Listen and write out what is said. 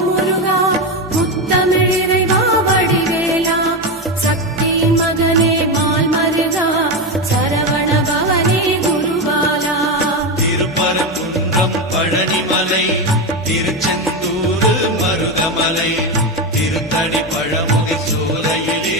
முருகா முத்தமிழ் இறைவா வடிவேலா சக்தியின் மகனே மால் மருகா சரவண பவனே குருபாலா. திருப்பரங்குன்றம் பழனிமலை திருச்செந்தூர் மருகமலை திருத்தடி பழமுகை சோலையிலே